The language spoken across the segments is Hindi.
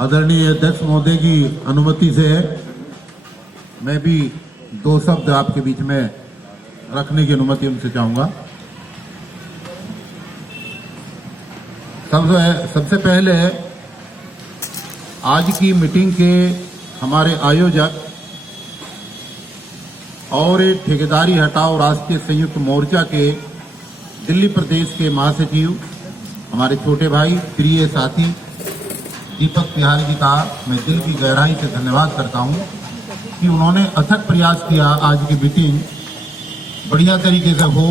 आदरणीय अध्यक्ष महोदय की अनुमति से मैं भी दो शब्द आपके बीच में रखने की अनुमति उनसे चाहूंगा। सबसे पहले आज की मीटिंग के हमारे आयोजक और ठेकेदारी हटाओ राष्ट्रीय संयुक्त मोर्चा के दिल्ली प्रदेश के महासचिव हमारे छोटे भाई प्रिय साथी दीपक तिहारी जी का मैं दिल की गहराई से धन्यवाद करता हूं कि उन्होंने अथक प्रयास किया आज की मीटिंग बढ़िया तरीके से हो,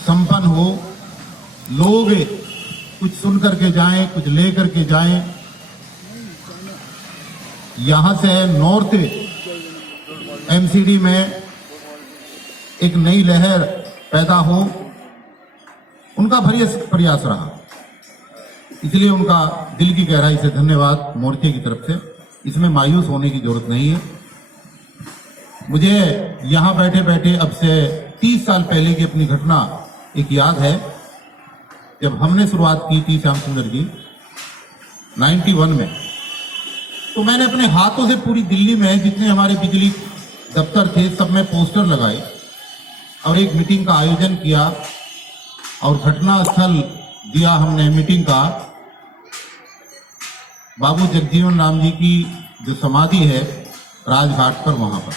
संपन्न हो, लोग कुछ सुन करके जाएं, कुछ ले करके जाएं। यहां से नॉर्थ एमसीडी में एक नई लहर पैदा हो, उनका भरी प्रयास रहा, इसलिए उनका दिल की गहराई से धन्यवाद मोर्चे की तरफ से। इसमें मायूस होने की जरूरत नहीं है। मुझे यहां बैठे बैठे अब से 30 साल पहले की अपनी घटना एक याद है। जब हमने शुरुआत की थी श्याम सुंदर जी 91 में, तो मैंने अपने हाथों से पूरी दिल्ली में जितने हमारे बिजली दफ्तर थे सब में पोस्टर लगाए और एक मीटिंग का आयोजन किया और घटना स्थल दिया हमने मीटिंग का। बाबू जगजीवन राम जी की जो समाधि है राजघाट पर, वहां पर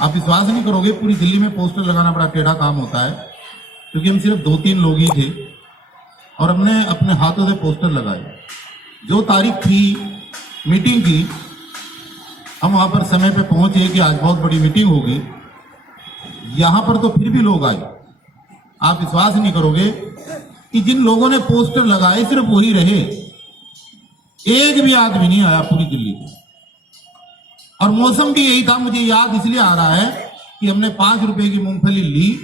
आप विश्वास नहीं करोगे, पूरी दिल्ली में पोस्टर लगाना बड़ा टेढ़ा काम होता है, क्योंकि हम सिर्फ 2-3 लोग ही थे और हमने अपने हाथों से पोस्टर लगाए। जो तारीख थी मीटिंग की, हम वहां पर समय पे पहुंचे कि आज बहुत बड़ी मीटिंग होगी। यहां पर तो फिर भी लोग आए। आप विश्वास नहीं करोगे कि जिन लोगों ने पोस्टर लगाए सिर्फ वही रहे, एक भी आदमी नहीं आया पूरी दिल्ली में। और मौसम भी यही था। मुझे याद इसलिए आ रहा है कि हमने 5 रुपए की मूंगफली ली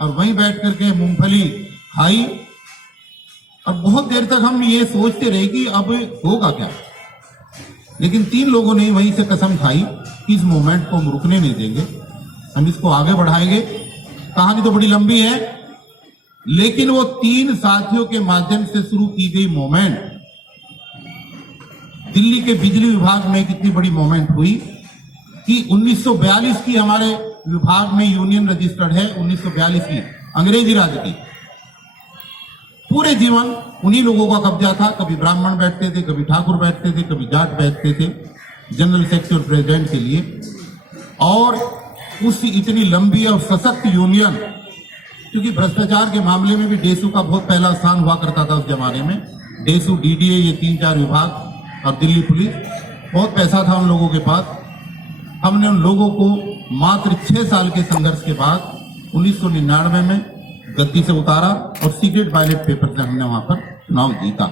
और वहीं बैठ करके मूंगफली खाई और बहुत देर तक हम ये सोचते रहे कि अब होगा क्या। लेकिन 3 लोगों ने वहीं से कसम खाई कि इस मोमेंट को हम रुकने नहीं देंगे, हम इसको आगे बढ़ाएंगे। कहानी तो बड़ी लंबी है, लेकिन वो 3 साथियों के माध्यम से शुरू की गई मोमेंट दिल्ली के बिजली विभाग में कितनी बड़ी मोमेंट हुई कि 1942 की हमारे विभाग में यूनियन रजिस्टर्ड है, 1942 की अंग्रेजी राज की। पूरे जीवन उन्हीं लोगों का कब्जा था। कभी ब्राह्मण बैठते थे, कभी ठाकुर बैठते थे, कभी जाट बैठते थे जनरल सेक्रेटरी प्रेसिडेंट के लिए। और उस इतनी लंबी और सशक्त यूनियन, क्योंकि भ्रष्टाचार के मामले में भी डेसू का बहुत पहला स्थान हुआ करता था उस जमाने में। डेसू, डीडीए, ये 3-4 विभाग और दिल्ली पुलिस, बहुत पैसा था उन लोगों के पास। हमने उन लोगों को मात्र 6 साल के संघर्ष के बाद 1999 में गद्दी से उतारा और सीक्रेट बैलेट पेपर से हमने वहां पर चुनाव जीता,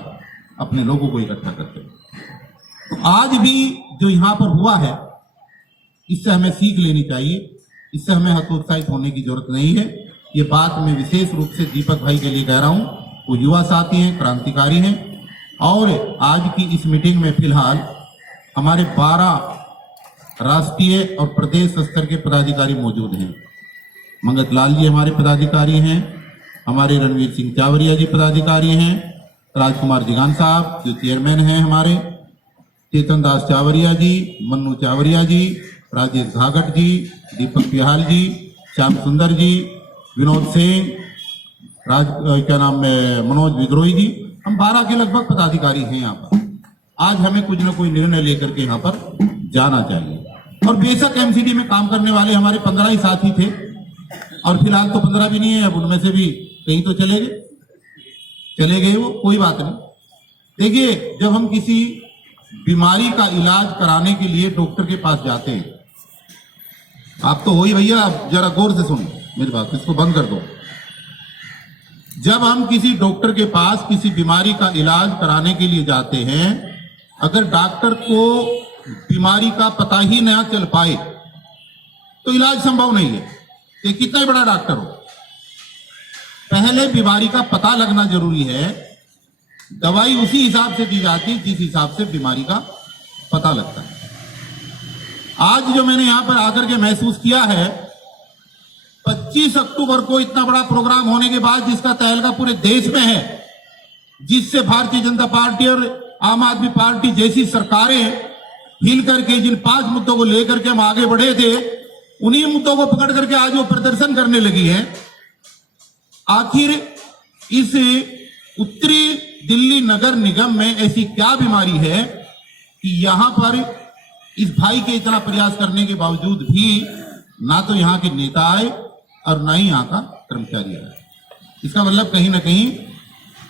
अपने लोगों को इकट्ठा करके। तो आज भी जो यहां पर हुआ है, इससे हमें सीख लेनी चाहिए, इससे हमें हतोत्साहित होने की जरूरत नहीं है। ये बात मैं विशेष रूप से दीपक भाई के लिए कह रहा हूं। वो युवा साथी हैं, क्रांतिकारी हैं। और आज की इस मीटिंग में फिलहाल हमारे 12 राष्ट्रीय और प्रदेश स्तर के पदाधिकारी मौजूद हैं। मंगत लाल जी हमारे पदाधिकारी हैं, हमारे रणवीर सिंह चावरिया जी पदाधिकारी हैं, राजकुमार जिगान साहब जो चेयरमैन हैं हमारे, चेतन दास चावरिया जी, मन्नू चावरिया जी, राजेश घाघट जी, दीपक तिहारी जी, श्याम सुंदर जी, विनोद सिंह, क्या नाम है, मनोज विद्रोही जी। हम 12 के लगभग पदाधिकारी हैं यहाँ पर। आज हमें कुछ न कोई निर्णय लेकर के यहाँ पर जाना चाहिए। और बेशक एमसीडी में काम करने वाले हमारे 15 ही साथी थे और फिलहाल तो 15 भी नहीं है, अब उनमें से भी कहीं तो चले गए वो, कोई बात नहीं। देखिए, जब हम किसी बीमारी का इलाज कराने के लिए डॉक्टर के पास जाते हैं, आप तो हो ही भैया, आप जरा गौर से सुनो मेरी बात, इसको बंद कर दो। जब हम किसी डॉक्टर के पास किसी बीमारी का इलाज कराने के लिए जाते हैं, अगर डॉक्टर को बीमारी का पता ही ना चल पाए तो इलाज संभव नहीं है, ये कितना ही बड़ा डॉक्टर हो। पहले बीमारी का पता लगना जरूरी है, दवाई उसी हिसाब से दी जाती है जिस हिसाब से बीमारी का पता लगता है। आज जो मैंने यहां पर आकर के महसूस किया है, 25 अक्टूबर को इतना बड़ा प्रोग्राम होने के बाद जिसका तहलका पूरे देश में है, जिससे भारतीय जनता पार्टी और आम आदमी पार्टी जैसी सरकारें हिल करके जिन 5 मुद्दों को लेकर के हम आगे बढ़े थे, उन्हीं मुद्दों को पकड़ करके आज वो प्रदर्शन करने लगी है। आखिर इस उत्तरी दिल्ली नगर निगम में ऐसी क्या बीमारी है कि यहां पर इस भाई के इतना प्रयास करने के बावजूद भी ना तो यहां के नेता आए और ना ही यहां का कर्मचारी आए। इसका मतलब कहीं ना कहीं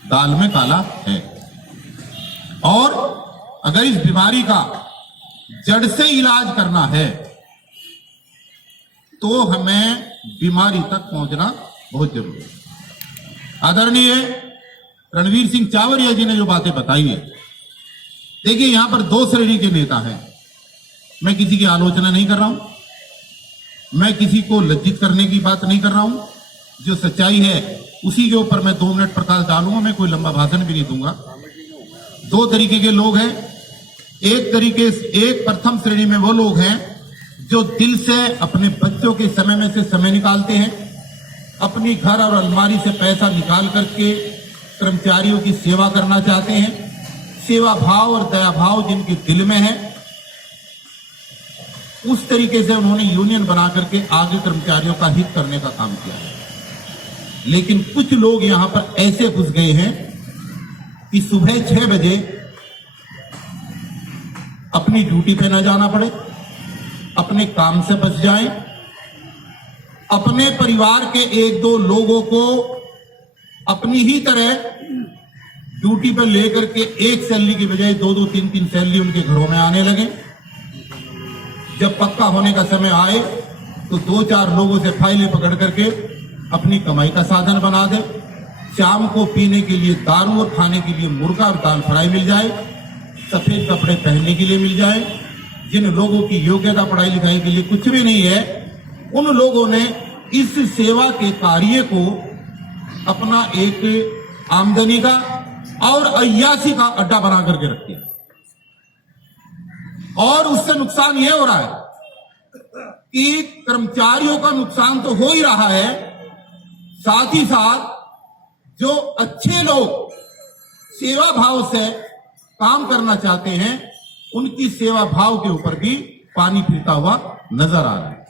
दाल में काला है। और अगर इस बीमारी का जड़ से इलाज करना है तो हमें बीमारी तक पहुंचना बहुत जरूरी है। आदरणीय रणवीर सिंह चावरिया जी ने जो बातें बताई है, देखिए यहां पर 2 श्रेणी के नेता हैं। मैं किसी की आलोचना नहीं कर रहा हूं, मैं किसी को लज्जित करने की बात नहीं कर रहा हूं। जो सच्चाई है उसी के ऊपर मैं 2 मिनट प्रकाश डालूंगा, मैं कोई लंबा भाषण भी नहीं दूंगा। 2 तरीके के लोग हैं। एक प्रथम श्रेणी में वो लोग हैं जो दिल से अपने बच्चों के समय में से समय निकालते हैं, अपनी घर और अलमारी से पैसा निकाल करके कर्मचारियों की सेवा करना चाहते हैं। सेवा भाव और दया भाव जिनके दिल में है, उस तरीके से उन्होंने यूनियन बना करके आगे कर्मचारियों का हित करने का काम किया है। लेकिन कुछ लोग यहां पर ऐसे घुस गए हैं कि सुबह 6 बजे अपनी ड्यूटी पे न जाना पड़े, अपने काम से बच जाएं, अपने परिवार के 1-2 लोगों को अपनी ही तरह ड्यूटी पर लेकर के एक सैलरी की बजाय 2-2, 3-3 सैलरी उनके घरों में आने लगे। जब पक्का होने का समय आए तो 2-4 लोगों से फाइलें पकड़ करके अपनी कमाई का साधन बना दे। शाम को पीने के लिए दारू और खाने के लिए मुर्गा और दाल फ्राई मिल जाए, सफेद कपड़े पहनने के लिए मिल जाए। जिन लोगों की योग्यता पढ़ाई लिखाई के लिए कुछ भी नहीं है, उन लोगों ने इस सेवा के कार्य को अपना एक आमदनी का और अय्यासी का अड्डा बना करके रख दिया। और उससे नुकसान यह हो रहा है कि कर्मचारियों का नुकसान तो हो ही रहा है, साथ ही साथ जो अच्छे लोग सेवा भाव से काम करना चाहते हैं, उनकी सेवा भाव के ऊपर भी पानी फिरता हुआ नजर आ रहा है।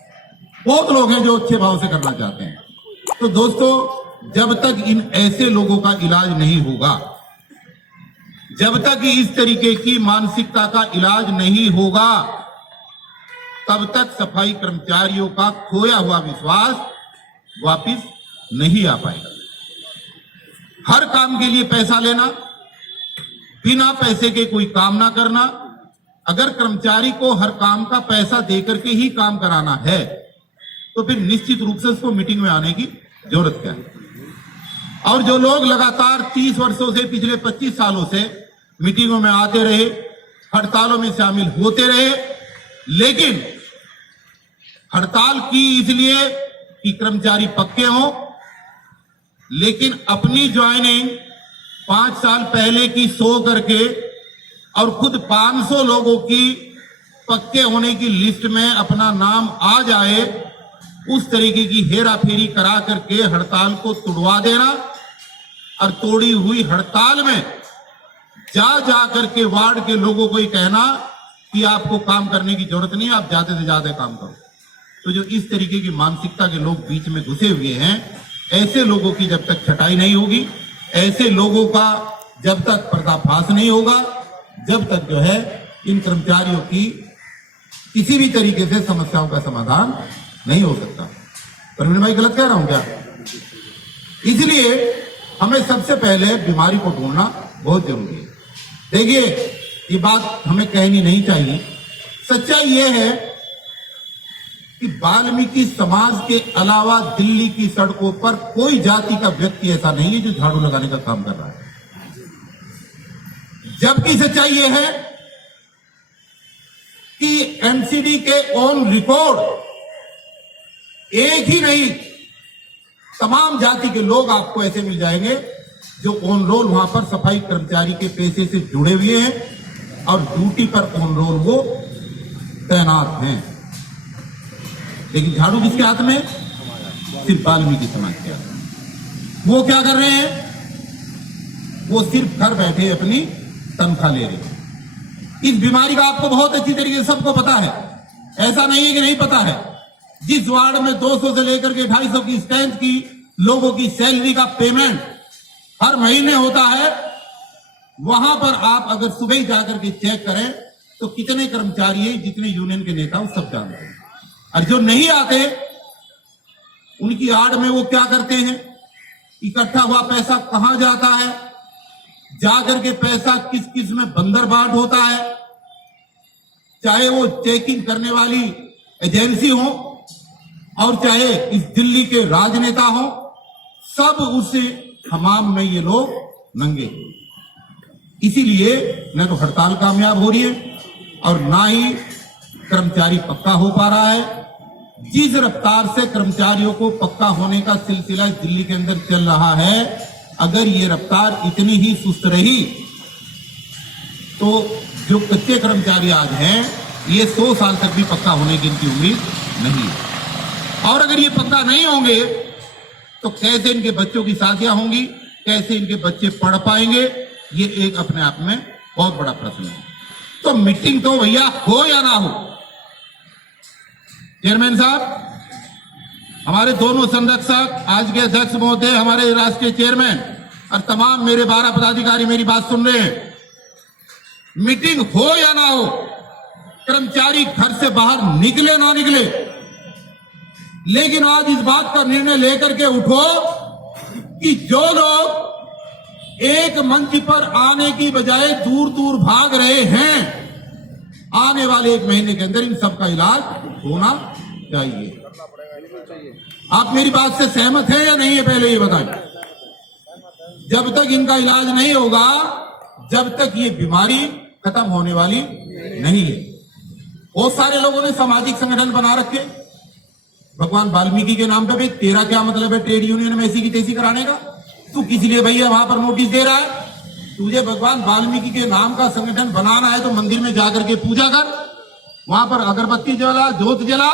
बहुत लोग हैं जो अच्छे भाव से करना चाहते हैं। तो दोस्तों, जब तक इन ऐसे लोगों का इलाज नहीं होगा, जब तक इस तरीके की मानसिकता का इलाज नहीं होगा, तब तक सफाई कर्मचारियों का खोया हुआ विश्वास वापस नहीं आ पाएगा। हर काम के लिए पैसा लेना, बिना पैसे के कोई काम ना करना। अगर कर्मचारी को हर काम का पैसा देकर के ही काम कराना है तो फिर निश्चित रूप से उसको मीटिंग में आने की जरूरत क्या है। और जो लोग लगातार 30 वर्षों से, पिछले 25 सालों से मीटिंगों में आते रहे, हड़तालों में शामिल होते रहे, लेकिन हड़ताल की इसलिए कि कर्मचारी पक्के हों, लेकिन अपनी ज्वाइनिंग 5 साल पहले की सो करके और खुद 500 लोगों की पक्के होने की लिस्ट में अपना नाम आ जाए, उस तरीके की हेरा फेरी करा करके हड़ताल को तुड़वा देना और तोड़ी हुई हड़ताल में जा करके वार्ड के लोगों को ही कहना कि आपको काम करने की जरूरत नहीं, आप ज्यादा से ज्यादा काम करो। तो जो इस तरीके की मानसिकता के लोग बीच में घुसे हुए हैं, ऐसे लोगों की जब तक छटाई नहीं होगी, ऐसे लोगों का जब तक पर्दाफाश नहीं होगा, जब तक जो है इन कर्मचारियों की किसी भी तरीके से समस्याओं का समाधान नहीं हो सकता। प्रवीण भाई गलत कह रहा हूं क्या? इसलिए हमें सबसे पहले बीमारी को ढूंढना बहुत जरूरी है। देखिए, ये बात हमें कहनी नहीं चाहिए। सच्चाई यह है कि वाल्मीकि समाज के अलावा दिल्ली की सड़कों पर कोई जाति का व्यक्ति ऐसा नहीं है जो झाड़ू लगाने का काम कर रहा है। जबकि सच्चाई यह है कि एमसीडी के ऑन रिकॉर्ड एक ही नहीं, तमाम जाति के लोग आपको ऐसे मिल जाएंगे जो ऑन रोल वहां पर सफाई कर्मचारी के पेशे से जुड़े हुए हैं और ड्यूटी पर ऑन रोल वो तैनात हैं। लेकिन झाड़ू किसके हाथ में? सिर्फ वाल्मीकि समाज के हाथ में। वो क्या कर रहे हैं? वो सिर्फ घर बैठे अपनी तनख्वाह ले रहे। इस बीमारी का आपको बहुत अच्छी तरीके से सबको पता है, ऐसा नहीं है कि नहीं पता है। जिस वार्ड में 200 से लेकर के 250 की स्ट्रेंथ की लोगों की सैलरी का पेमेंट हर महीने होता है, वहां पर आप अगर सुबह ही जाकर के चेक करें तो कितने कर्मचारी हैं, जितने यूनियन के नेता वो सब जानते हैं। और जो नहीं आते उनकी आड़ में वो क्या करते हैं, इकट्ठा हुआ पैसा कहां जाता है, जाकर के पैसा किस किस में बंदरबाट होता है, चाहे वो चेकिंग करने वाली एजेंसी हो और चाहे इस दिल्ली के राजनेता हो, सब उसे हमाम में ये लोग नंगे। इसीलिए न तो हड़ताल कामयाब हो रही है और ना ही कर्मचारी पक्का हो पा रहा है। जिस रफ्तार से कर्मचारियों को पक्का होने का सिलसिला दिल्ली के अंदर चल रहा है, अगर ये रफ्तार इतनी ही सुस्त रही तो जो कच्चे कर्मचारी आज हैं ये 100 साल तक भी पक्का होने की इनकी उम्मीद नहीं है। और अगर ये पक्का नहीं होंगे तो कैसे इनके बच्चों की शादियां होंगी, कैसे इनके बच्चे पढ़ पाएंगे, ये एक अपने आप में बहुत बड़ा प्रश्न है। तो मीटिंग तो भैया हो या ना हो, चेयरमैन साहब, हमारे दोनों संरक्षक, आज के अध्यक्ष महोदय, हमारे राष्ट्रीय चेयरमैन और तमाम मेरे 12 पदाधिकारी मेरी बात सुन रहे हैं, मीटिंग हो या ना हो, कर्मचारी घर से बाहर निकले ना निकले, लेकिन आज इस बात का निर्णय लेकर के उठो कि जो लोग एक मंच पर आने की बजाय दूर दूर भाग रहे हैं, आने वाले 1 महीने के अंदर इन सबका इलाज होना चाहिए। आप मेरी बात से सहमत हैं या नहीं है, पहले ये बताएं। जब तक इनका इलाज नहीं होगा, जब तक ये बीमारी खत्म होने वाली नहीं है। बहुत सारे लोगों ने सामाजिक संगठन बना रखे भगवान वाल्मीकि के नाम पे। भी तेरा क्या मतलब है ट्रेड यूनियन में ऐसी की तैसी कराने का? तू किस लिए भैया वहां पर नोटिस दे रहा है? तुझे भगवान वाल्मीकि के नाम का संगठन बनाना है तो मंदिर में जाकर के पूजा कर, वहां पर अगरबत्ती जला, जोत जला।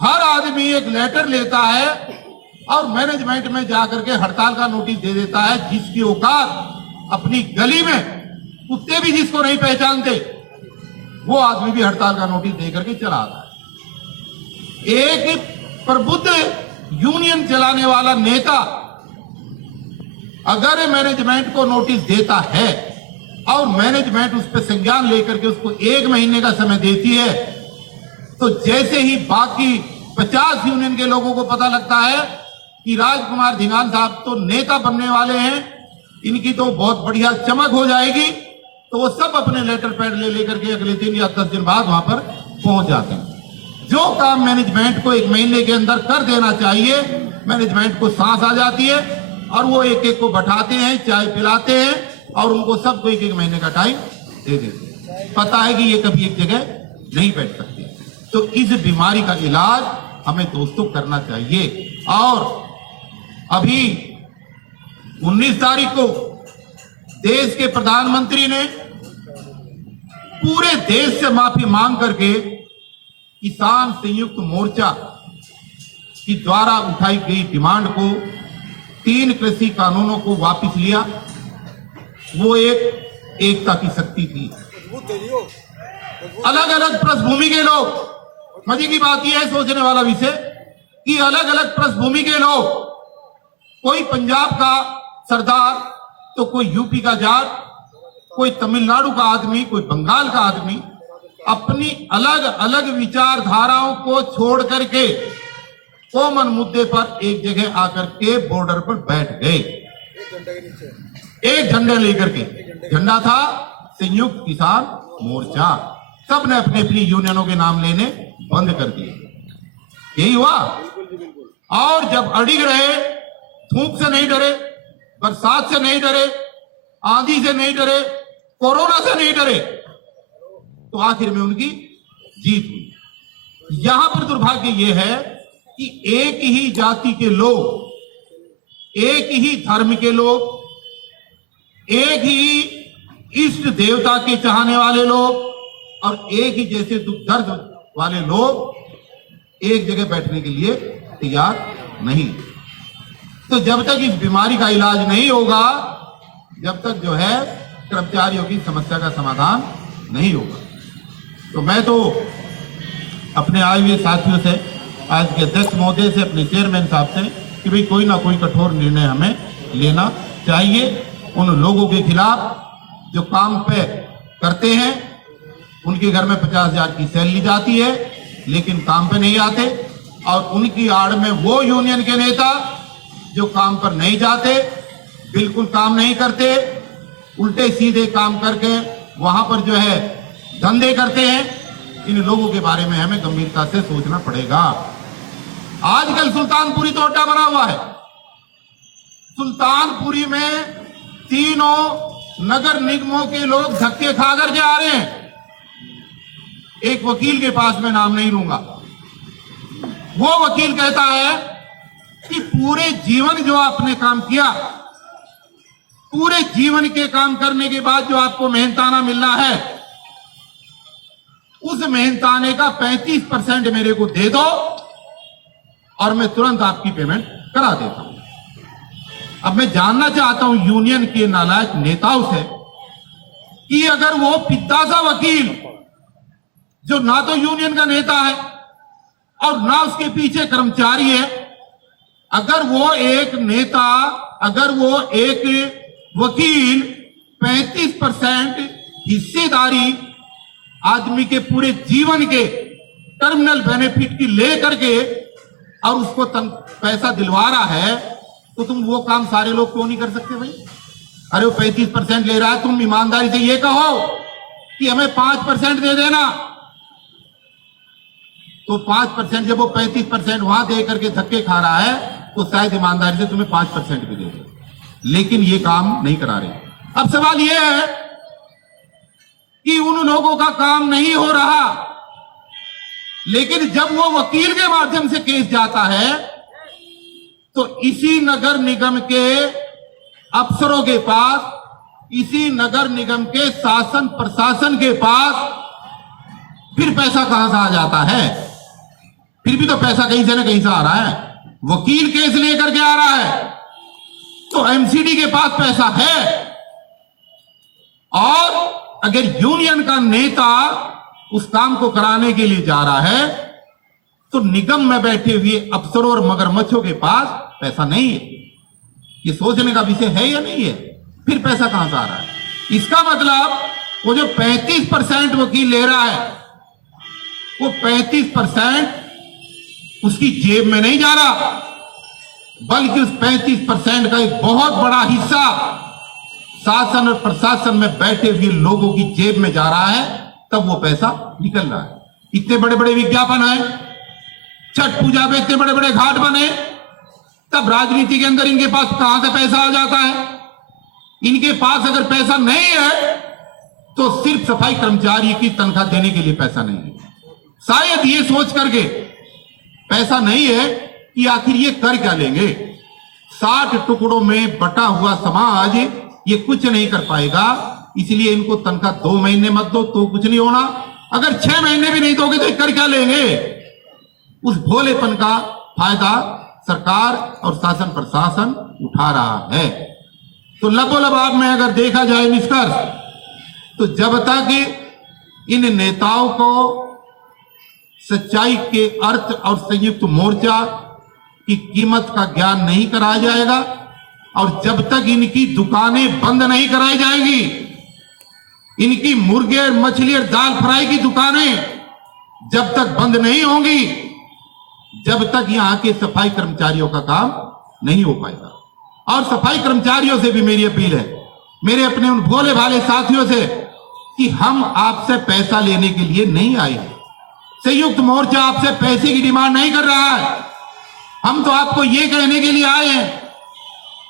हर आदमी एक लेटर लेता है और मैनेजमेंट में जाकर के हड़ताल का नोटिस दे देता है। जिसकी औकात अपनी गली में कुत्ते भी जिसको नहीं पहचानते, वो आदमी भी हड़ताल का नोटिस देकर के चला आता है। एक प्रबुद्ध यूनियन चलाने वाला नेता अगर मैनेजमेंट को नोटिस देता है और मैनेजमेंट उस पर संज्ञान लेकर के उसको 1 महीने का समय देती है, तो जैसे ही बाकी 50 यूनियन के लोगों को पता लगता है कि राजकुमार धिंगान साहब तो नेता बनने वाले हैं, इनकी तो बहुत बढ़िया चमक हो जाएगी, तो वो सब अपने लेटर पैड ले लेकर के अगले दिन या 10 दिन बाद वहां पर पहुंच जाते हैं। जो काम मैनेजमेंट को 1 महीने के अंदर कर देना चाहिए, मैनेजमेंट को सांस आ जाती है और वो एक एक को बैठाते हैं, चाय पिलाते हैं और उनको सबको 1-1 महीने का टाइम दे देते हैं। पता है कि ये कभी एक जगह नहीं बैठ सकते। तो इस बीमारी का इलाज हमें दोस्तों करना चाहिए। और अभी 19 तारीख को देश के प्रधानमंत्री ने पूरे देश से माफी मांग करके किसान संयुक्त मोर्चा की द्वारा उठाई गई डिमांड को, 3 कृषि कानूनों को वापस लिया। वो एक एकता की शक्ति थी। अलग अलग पृष्ठभूमि के लोग, मजे की बात यह है सोचने वाला विषय कि अलग अलग पृष्ठभूमि के लोग, कोई पंजाब का सरदार तो कोई यूपी का जाट, कोई तमिलनाडु का आदमी, कोई बंगाल का आदमी, अपनी अलग अलग विचारधाराओं को छोड़ करके कॉमन मुद्दे पर एक जगह आकर के बॉर्डर पर बैठ गए, एक झंडा लेकर के। झंडा था संयुक्त किसान मोर्चा। सब ने अपने अपनी यूनियनों के नाम लेने बंद कर दिए। यही हुआ। और जब अड़िग रहे, धूप से नहीं डरे, बरसात से नहीं डरे, आंधी से नहीं डरे, कोरोना से नहीं डरे, तो आखिर में उनकी जीत हुई। यहां पर दुर्भाग्य यह है कि एक ही जाति के लोग, एक ही धर्म के लोग, एक ही इष्ट देवता के चाहने वाले लोग और एक ही जैसे दुख दर्द वाले लोग एक जगह बैठने के लिए तैयार नहीं। तो जब तक इस बीमारी का इलाज नहीं होगा, जब तक जो है कर्मचारियों की समस्या का समाधान नहीं होगा। तो मैं तो अपने आए हुए साथियों से, आज के अध्यक्ष महोदय से, अपने चेयरमैन साहब से कि भाई कोई ना कोई कठोर निर्णय हमें लेना चाहिए। उन लोगों के खिलाफ जो काम पे करते हैं, उनके घर में 50,000 की सैलरी जाती है लेकिन काम पे नहीं आते, और उनकी आड़ में वो यूनियन के नेता जो काम पर नहीं जाते, बिल्कुल काम नहीं करते, उल्टे सीधे काम करके वहां पर जो है धंधे करते हैं। इन लोगों के बारे में हमें गंभीरता से सोचना पड़ेगा। आजकल सुल्तानपुरी तोटा बना हुआ है। सुल्तानपुरी में तीनों नगर निगमों के लोग धक्के खा करके आ रहे हैं। एक वकील के पास मैं नाम नहीं लूंगा, वो वकील कहता है कि पूरे जीवन जो आपने काम किया, पूरे जीवन के काम करने के बाद जो आपको मेहनताना मिलना है, उस मेहनताने का 35% मेरे को दे दो और मैं तुरंत आपकी पेमेंट करा देता हूं। अब मैं जानना चाहता हूं यूनियन के नालायक नेताओं से कि अगर वो पिता सा वकील जो ना तो यूनियन का नेता है और ना उसके पीछे कर्मचारी है, अगर वो एक नेता, अगर वो एक वकील 35% हिस्सेदारी आदमी के पूरे जीवन के टर्मिनल बेनिफिट की ले करके और उसको पैसा दिलवा रहा है, तो तुम वो काम सारे लोग क्यों नहीं कर सकते भाई? अरे वो 35% ले रहा है, तुम ईमानदारी से ये कहो कि हमें 5% दे देना, तो 5% जब वो 35% वहां दे करके धक्के खा रहा है तो शायद ईमानदारी से तुम्हें 5% भी दे दे, लेकिन ये काम नहीं करा रहे। अब सवाल ये है कि उन लोगों का काम नहीं हो रहा, लेकिन जब वो वकील के माध्यम से केस जाता है तो इसी नगर निगम के अफसरों के पास, इसी नगर निगम के शासन प्रशासन के पास फिर पैसा कहां से आ जाता है? फिर भी तो पैसा कहीं से ना कहीं से आ रहा है। वकील केस लेकर के आ रहा है तो एमसीडी के पास पैसा है, और अगर यूनियन का नेता उस काम को कराने के लिए जा रहा है तो निगम में बैठे हुए अफसरों और मगरमच्छों के पास पैसा नहीं है। ये सोचने का विषय है या नहीं है? फिर पैसा कहां से आ रहा है? इसका मतलब वो जो 35% वकील ले रहा है, वो 35% उसकी जेब में नहीं जा रहा, बल्कि उस 35% का एक बहुत बड़ा हिस्सा शासन और प्रशासन में बैठे हुए लोगों की जेब में जा रहा है, तब वो पैसा निकल रहा है। इतने बड़े बड़े विज्ञापन है, छठ पूजा पे इतने बड़े बड़े घाट बने, तब राजनीति के अंदर इनके पास कहां से पैसा आ जाता है? इनके पास अगर पैसा नहीं है तो सिर्फ सफाई कर्मचारी की तनख्वाह देने के लिए पैसा नहीं है। शायद ये सोच करके पैसा नहीं है कि आखिर ये कर क्या लेंगे। 60 टुकड़ों में बटा हुआ समाज ये कुछ नहीं कर पाएगा, इसलिए इनको तनख्वाह 2 महीने मत दो तो कुछ नहीं होना, अगर 6 महीने भी नहीं दोगे तो कर क्या लेंगे। उस भोलेपन का फायदा सरकार और शासन प्रशासन उठा रहा है। तो लबोलबाब में अगर देखा जाए निष्कर्ष, तो जब तक इन नेताओं को सच्चाई के अर्थ और संयुक्त मोर्चा की कीमत का ज्ञान नहीं कराया जाएगा, और जब तक इनकी दुकानें बंद नहीं कराई जाएगी, इनकी मुर्गे और मछली और दाल फ्राई की दुकानें जब तक बंद नहीं होंगी, जब तक यहां के सफाई कर्मचारियों का काम नहीं हो पाएगा। और सफाई कर्मचारियों से भी मेरी अपील है, मेरे अपने उन भोले भाले साथियों से, कि हम आपसे पैसा लेने के लिए नहीं आए हैं। संयुक्त मोर्चा आपसे पैसे की डिमांड नहीं कर रहा है। हम तो आपको ये कहने के लिए आए हैं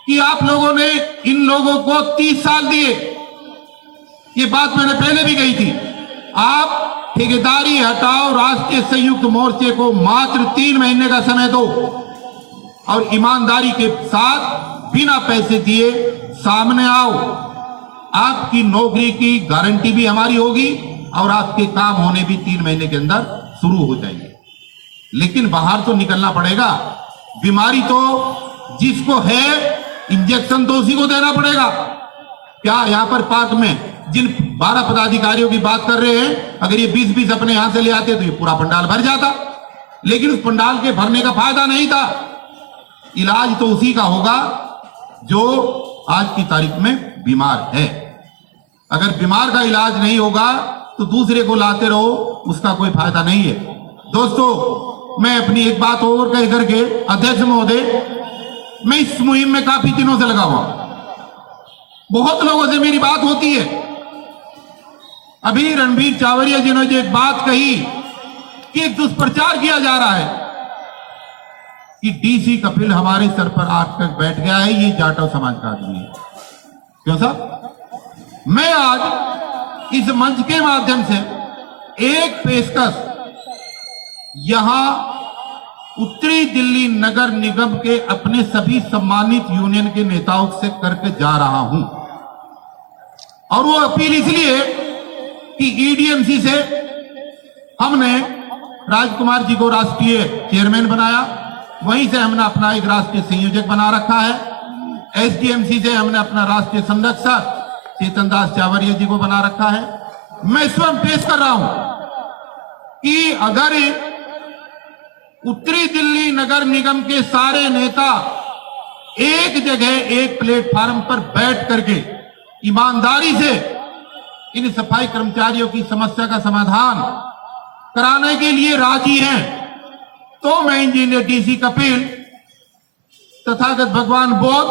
कि आप लोगों ने इन लोगों को 30 साल दिए, ये बात मैंने पहले भी कही थी। आप ठेकेदारी हटाओ, राष्ट्रीय संयुक्त मोर्चे को मात्र 3 महीने का समय दो, और ईमानदारी के साथ बिना पैसे दिए सामने आओ। आपकी नौकरी की गारंटी भी हमारी होगी और आपके काम होने भी 3 महीने के अंदर शुरू हो जाएंगे। लेकिन बाहर तो निकलना पड़ेगा। बीमारी तो जिसको है, इंजेक्शन तो उसी को देना पड़ेगा। क्या यहाँ पर पार्क में जिन 12 पदाधिकारियों की बात कर रहे हैं, अगर ये 20-20 अपने यहां से ले आते तो ये पूरा पंडाल भर जाता, लेकिन उस पंडाल के भरने का फायदा नहीं था। इलाज तो उसी का होगा जो आज की तारीख में बीमार है। अगर बीमार का इलाज नहीं होगा तो दूसरे को लाते रहो, उसका कोई फायदा नहीं है। दोस्तों, मैं अपनी एक बात और कह करके, अध्यक्ष महोदय, मैं इस मुहिम में काफी दिनों से लगा हुआ, बहुत लोगों से मेरी बात होती है। अभी रणबीर चावरिया जी ने जो एक बात कही कि एक दुष्प्रचार किया जा रहा है कि डीसी कपिल हमारे सर पर आकर बैठ गया है, ये जाटव समाज का आदमी है। क्यों साहब? मैं आज इस मंच के माध्यम से एक पेशकश यहां उत्तरी दिल्ली नगर निगम के अपने सभी सम्मानित यूनियन के नेताओं से करके जा रहा हूं, और वो अपील इसलिए कि ईडीएमसी से हमने राजकुमार जी को राष्ट्रीय चेयरमैन बनाया, वहीं से हमने अपना एक राष्ट्रीय संयोजक बना रखा है। एसडीएमसी से हमने अपना राष्ट्रीय संरक्षक चेतन दास चावरिया जी को बना रखा है। मैं स्वयं पेश कर रहा हूं कि अगर उत्तरी दिल्ली नगर निगम के सारे नेता एक जगह एक प्लेटफार्म पर बैठ करके ईमानदारी से इन सफाई कर्मचारियों की समस्या का समाधान कराने के लिए राजी हैं, तो मैं इंजीनियर डीसी कपिल, तथागत भगवान बुद्ध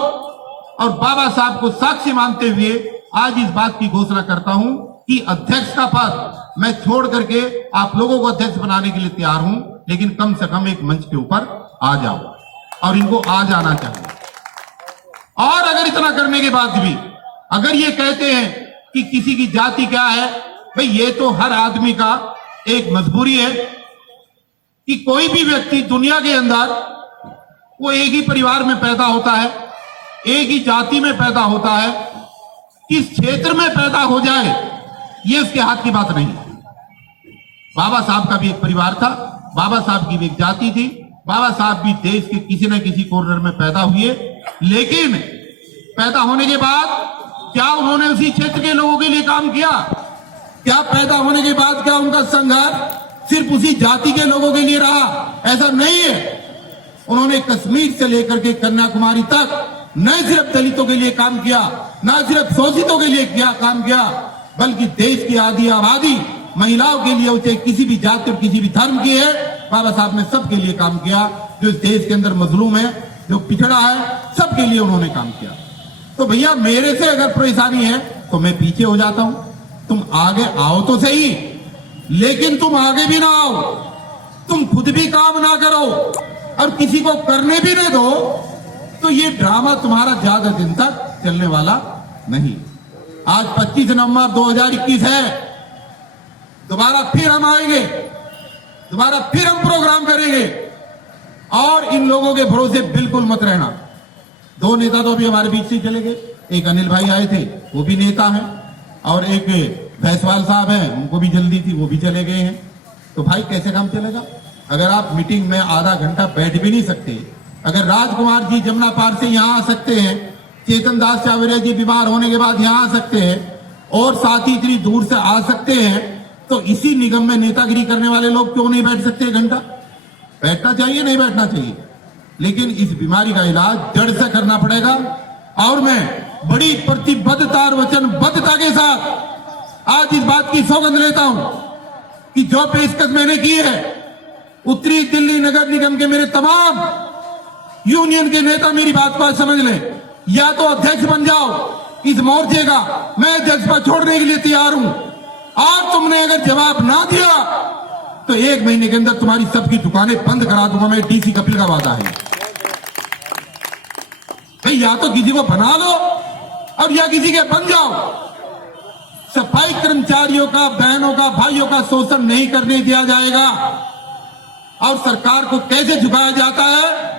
और बाबा साहब को साक्षी मानते हुए आज इस बात की घोषणा करता हूं कि अध्यक्ष का पद मैं छोड़ करके आप लोगों को अध्यक्ष बनाने के लिए तैयार हूं, लेकिन कम से कम एक मंच के ऊपर आ जाओ और इनको आ जाना चाहिए। और अगर इतना करने के बाद भी अगर ये कहते हैं कि किसी की जाति क्या है, भाई ये तो हर आदमी का एक मजबूरी है कि कोई भी व्यक्ति दुनिया के अंदर वो एक ही परिवार में पैदा होता है, एक ही जाति में पैदा होता है, किस क्षेत्र में पैदा हो जाए ये उसके हाथ की बात नहीं। बाबा साहब का भी एक परिवार था, बाबा साहब की भी एक जाति थी, बाबा साहब भी देश के किसी न किसी कॉर्नर में पैदा हुए, लेकिन पैदा होने के बाद क्या उन्होंने उसी क्षेत्र के लोगों के लिए काम किया? क्या पैदा होने के बाद क्या उनका संघर्ष सिर्फ उसी जाति के लोगों के लिए रहा? ऐसा नहीं है। उन्होंने कश्मीर से लेकर के कन्याकुमारी तक न सिर्फ दलितों के लिए काम किया, न सिर्फ शोषितों के लिए काम किया, बल्कि देश की आधी आबादी महिलाओं के लिए, चाहे किसी भी जाति और किसी भी धर्म की है, बाबा साहब ने सबके लिए काम किया। जो इस देश के अंदर मजलूम है, जो पिछड़ा है, सबके लिए उन्होंने काम किया। तो भैया मेरे से अगर परेशानी है तो मैं पीछे हो जाता हूं, तुम आगे आओ तो सही, लेकिन तुम आगे भी ना आओ, तुम खुद भी काम ना करो और किसी को करने भी न दो, तो ये ड्रामा तुम्हारा ज्यादा दिन तक चलने वाला नहीं। आज 25 नवंबर 2021 है, दोबारा फिर हम आएंगे, दोबारा फिर हम प्रोग्राम करेंगे, और इन लोगों के भरोसे बिल्कुल मत रहना। 2 नेता तो अभी हमारे बीच से चले गए, एक अनिल भाई आए थे, वो भी नेता हैं, और एक भैसवाल साहब हैं, उनको भी जल्दी थी, वो भी चले गए हैं। तो भाई कैसे काम चलेगा? अगर आप मीटिंग में आधा घंटा बैठ भी नहीं सकते, अगर राजकुमार जी जमुना पार से यहाँ आ सकते हैं, चेतन दास चावरिया जी बीमार होने के बाद यहाँ आ सकते हैं, और साथ ही इतनी दूर से आ सकते हैं, तो इसी निगम में नेतागिरी करने वाले लोग क्यों नहीं बैठ सकते? 1 घंटा बैठना चाहिए, नहीं बैठना चाहिए, लेकिन इस बीमारी का इलाज जड़ से करना पड़ेगा। और मैं बड़ी प्रतिबद्धता और वचनबद्धता के साथ आज इस बात की सौगंध लेता हूं कि जो पेशकश मैंने की है, उत्तरी दिल्ली नगर निगम के मेरे तमाम यूनियन के नेता मेरी बात को समझ लें, या तो अध्यक्ष बन जाओ इस मोर्चे का, मैं अध्यक्ष पर छोड़ने के लिए तैयार हूं, और तुमने अगर जवाब ना दिया तो 1 महीने के अंदर तुम्हारी सबकी दुकानें बंद करा दूंगा मैं, डीसी कपिल का वादा है। भाई या तो किसी को बना लो और या किसी के बन जाओ। सफाई कर्मचारियों का, बहनों का, भाइयों का शोषण नहीं करने दिया जाएगा, और सरकार को कैसे झुकाया जाता है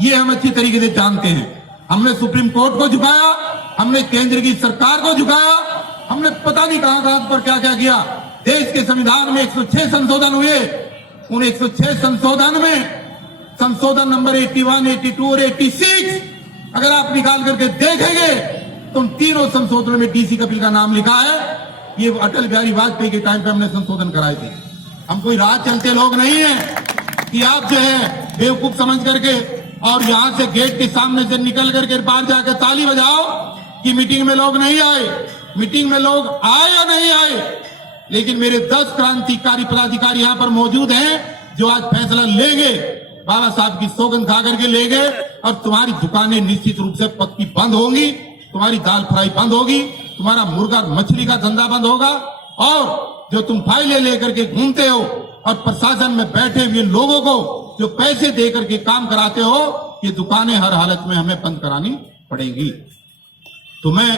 ये हम अच्छी तरीके से जानते हैं। हमने सुप्रीम कोर्ट को झुकाया, हमने केंद्र की सरकार को झुकाया, हमने पता नहीं कहां पर क्या क्या किया। देश के संविधान में 106 संशोधन हुए, उन 106 संशोधन में संशोधन नंबर 81, 82 और 86 अगर आप निकाल करके देखेंगे तुम तीनों संशोधनों में डीसी कपिल का नाम लिखा है। ये अटल बिहारी वाजपेयी के टाइम पे हमने संशोधन कराए थे। हम कोई राह चलते लोग नहीं है कि आप जो है बेवकूफ समझ करके और यहां से गेट के सामने से निकल करके बाहर जाकर ताली बजाओ कि मीटिंग में लोग नहीं आए। मीटिंग में लोग आए या नहीं आए, लेकिन मेरे 10 क्रांतिकारी पदाधिकारी यहां पर मौजूद हैं जो आज फैसला लेंगे, बाबा साहब की सौगंध खा करके लेंगे और तुम्हारी दुकानें निश्चित रूप से पक्की बंद होंगी, तुम्हारी दाल फ्राई बंद होगी, तुम्हारा मुर्गा मछली का धंधा बंद होगा और जो तुम फाइलें लेकर के घूमते हो और प्रशासन में बैठे हुए लोगों को जो पैसे दे करके काम कराते हो, ये दुकानें हर हालत में हमें बंद करानी पड़ेगी। तो मैं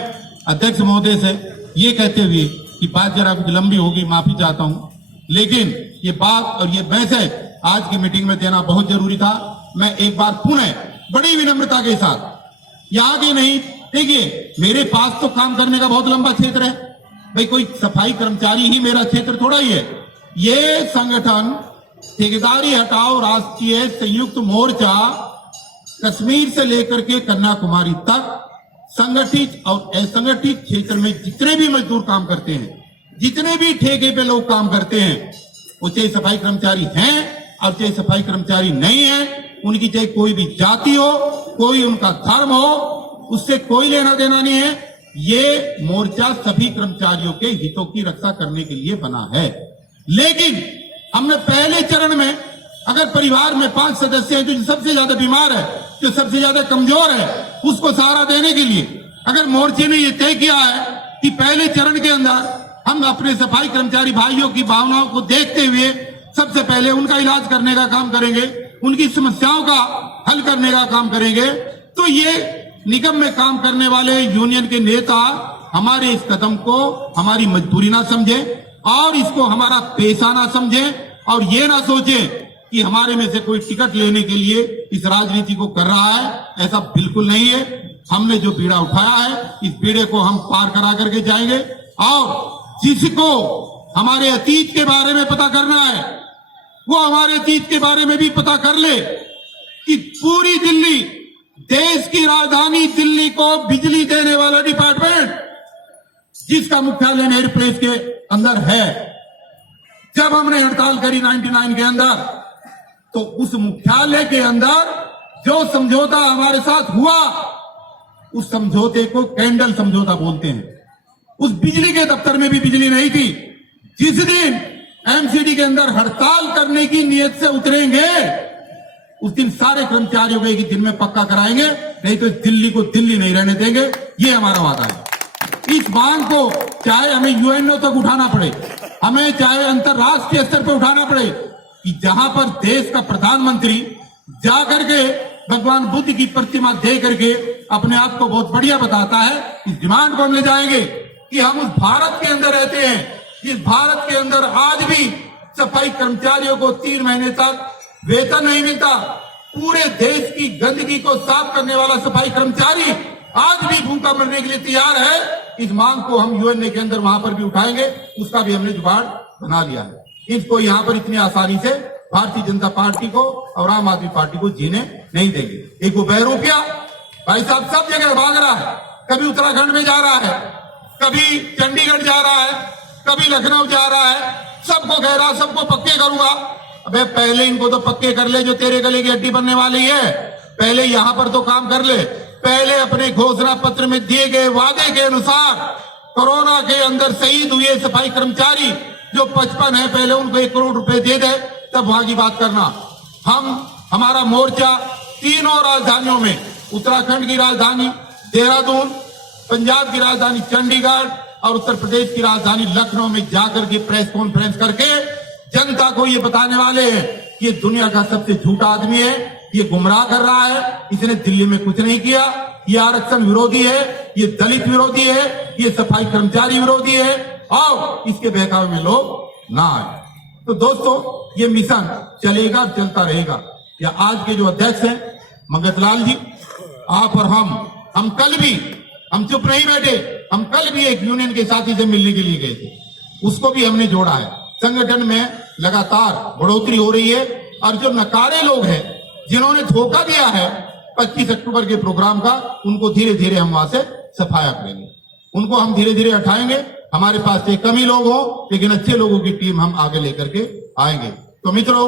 अध्यक्ष महोदय से ये कहते हुए कि बात जरा कुछ लंबी होगी, माफी चाहता हूं, लेकिन ये बात और ये मैसेज आज की मीटिंग में देना बहुत जरूरी था। मैं एक बार पुनः बड़ी विनम्रता के साथ, यहाँ के नहीं, देखिए मेरे पास तो काम करने का बहुत लंबा क्षेत्र है भाई, कोई सफाई कर्मचारी ही मेरा क्षेत्र थोड़ा ही है। ये संगठन ठेकेदारी हटाओ राष्ट्रीय संयुक्त मोर्चा कश्मीर से लेकर के कन्याकुमारी तक संगठित और असंगठित क्षेत्र में जितने भी मजदूर काम करते हैं, जितने भी ठेके पे लोग काम करते हैं, वो चाहे सफाई कर्मचारी हैं और चाहे सफाई कर्मचारी नहीं है, उनकी चाहे कोई भी जाति हो, कोई उनका धर्म हो, उससे कोई लेना देना नहीं है। ये मोर्चा सभी कर्मचारियों के हितों की रक्षा करने के लिए बना है। लेकिन हमने पहले चरण में अगर परिवार में 5 सदस्य हैं, जो सबसे ज्यादा बीमार है, जो सबसे ज्यादा कमजोर है, उसको सहारा देने के लिए अगर मोर्चे ने ये तय किया है कि पहले चरण के अंदर हम अपने सफाई कर्मचारी भाइयों की भावनाओं को देखते हुए सबसे पहले उनका इलाज करने का काम करेंगे, उनकी समस्याओं का हल करने का काम करेंगे, तो ये निगम में काम करने वाले यूनियन के नेता हमारे इस कदम को हमारी मजबूरी ना समझे और इसको हमारा पेशा ना समझे और ये ना सोचे कि हमारे में से कोई टिकट लेने के लिए इस राजनीति को कर रहा है। ऐसा बिल्कुल नहीं है। हमने जो बीड़ा उठाया है, इस बीड़े को हम पार करा करके जाएंगे और जिसको हमारे अतीत के बारे में पता करना है, वो हमारे अतीत के बारे में भी पता कर ले कि पूरी दिल्ली, देश की राजधानी दिल्ली को बिजली देने वाला डिपार्टमेंट जिसका मुख्यालय नेहरू प्लेस के अंदर है, जब हमने हड़ताल करी 99 के अंदर, तो उस मुख्यालय के अंदर जो समझौता हमारे साथ हुआ, उस समझौते को कैंडल समझौता बोलते हैं। उस बिजली के दफ्तर में भी बिजली नहीं थी। जिस दिन एमसीडी के अंदर हड़ताल करने की नीयत से उतरेंगे, उस दिन सारे कर्मचारियों को एक दिन में पक्का कराएंगे, नहीं तो दिल्ली को दिल्ली नहीं रहने देंगे। ये हमारा वादा है। इस मांग को चाहे हमें यूएनओ तक उठाना पड़े, हमें चाहे अंतरराष्ट्रीय स्तर पर उठाना पड़े, कि जहां पर देश का प्रधानमंत्री जाकर के भगवान बुद्ध की प्रतिमा दे करके अपने आप को बहुत बढ़िया बताता है, इस डिमांड को हम ले जाएंगे कि हम उस भारत के अंदर रहते हैं, इस भारत के अंदर आज भी सफाई कर्मचारियों को 3 महीने तक वेतन नहीं मिलता। पूरे देश की गंदगी को साफ करने वाला सफाई कर्मचारी आज भी भूखा मरने के लिए तैयार है। इस मांग को हम यूएनए के अंदर वहां पर भी उठाएंगे, उसका भी हमने जुगाड़ बना लिया है। इसको यहाँ पर इतनी आसानी से भारतीय जनता पार्टी को और आम आदमी पार्टी को जीने नहीं देंगे। एक वो बहरूपिया भाई साहब सब जगह भाग रहा है, कभी उत्तराखंड में जा रहा है, कभी चंडीगढ़ जा रहा है, कभी लखनऊ जा रहा है, सबको कह रहा सबको पक्के करूंगा। अबे पहले इनको तो पक्के कर ले, जो तेरे गले की हड्डी बनने वाली है, पहले यहां पर तो काम कर ले। पहले अपने घोषणा पत्र में दिए गए वादे के अनुसार कोरोना के अंदर शहीद हुए सफाई कर्मचारी जो 55 है, पहले उनको 1 करोड़ रुपए दे दे, तब वहां की बात करना। हमारा मोर्चा तीनों राजधानियों में, उत्तराखंड की राजधानी देहरादून, पंजाब की राजधानी चंडीगढ़ और उत्तर प्रदेश की राजधानी लखनऊ में जाकर के प्रेस कॉन्फ्रेंस करके जनता को ये बताने वाले हैं कि ये दुनिया का सबसे झूठा आदमी है, ये गुमराह कर रहा है, इसने दिल्ली में कुछ नहीं किया, ये आरक्षण विरोधी है, ये दलित विरोधी है, ये सफाई कर्मचारी विरोधी है और इसके बहकावे में लोग ना आए। तो दोस्तों, ये मिशन चलेगा, चलता रहेगा। या आज के जो अध्यक्ष हैं मंगत लाल जी, आप और हम कल भी, हम चुप नहीं बैठे, हम कल भी एक यूनियन के साथी से मिलने के लिए गए थे, उसको भी हमने जोड़ा है। संगठन में लगातार बढ़ोतरी हो रही है और जो नकारे लोग हैं, जिन्होंने धोखा दिया है 25 अक्टूबर के प्रोग्राम का, उनको धीरे धीरे हम वहां से सफाया करेंगे। उनको हम धीरे धीरे हटाएंगे। हमारे पास एक कमी लोग हो, लेकिन अच्छे लोगों की टीम हम आगे लेकर के आएंगे। तो मित्रों,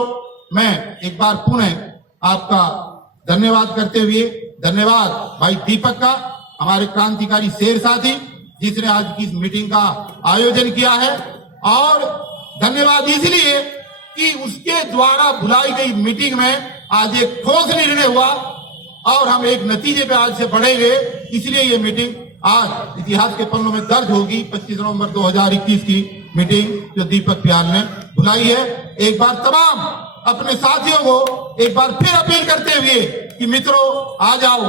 मैं एक बार पुनः आपका धन्यवाद करते हुए, धन्यवाद भाई दीपक का, हमारे क्रांतिकारी शेर साथी जिसने आज की इस मीटिंग का आयोजन किया है, और धन्यवाद इसलिए कि उसके द्वारा बुलाई गई मीटिंग में आज एक ठोस निर्णय हुआ और हम एक नतीजे पे आज से बढ़ेंगे। इसलिए ये मीटिंग आज इतिहास के पन्नों में दर्ज होगी। 25 नवंबर 2021 की मीटिंग जो दीपक प्याल ने बुलाई है। एक बार तमाम अपने साथियों को एक बार फिर अपील करते हुए कि मित्रों आ जाओ,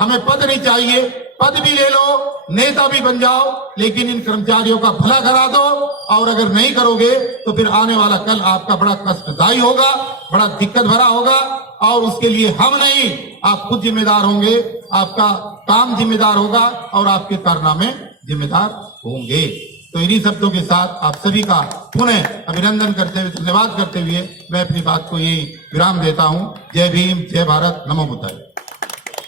हमें पद नहीं चाहिए, पद भी ले लो, नेता भी बन जाओ, लेकिन इन कर्मचारियों का भला करा दो। और अगर नहीं करोगे तो फिर आने वाला कल आपका बड़ा कष्टदायी होगा, बड़ा दिक्कत भरा होगा, और उसके लिए हम नहीं, आप खुद जिम्मेदार होंगे, आपका काम जिम्मेदार होगा और आपके कारनामे जिम्मेदार होंगे। तो इन्हीं शब्दों के साथ आप सभी का पुनः अभिनंदन करते हुए, धन्यवाद करते हुए मैं अपनी बात को यही विराम देता हूं। जय भीम, जय भारत, नमो बुद्धाय।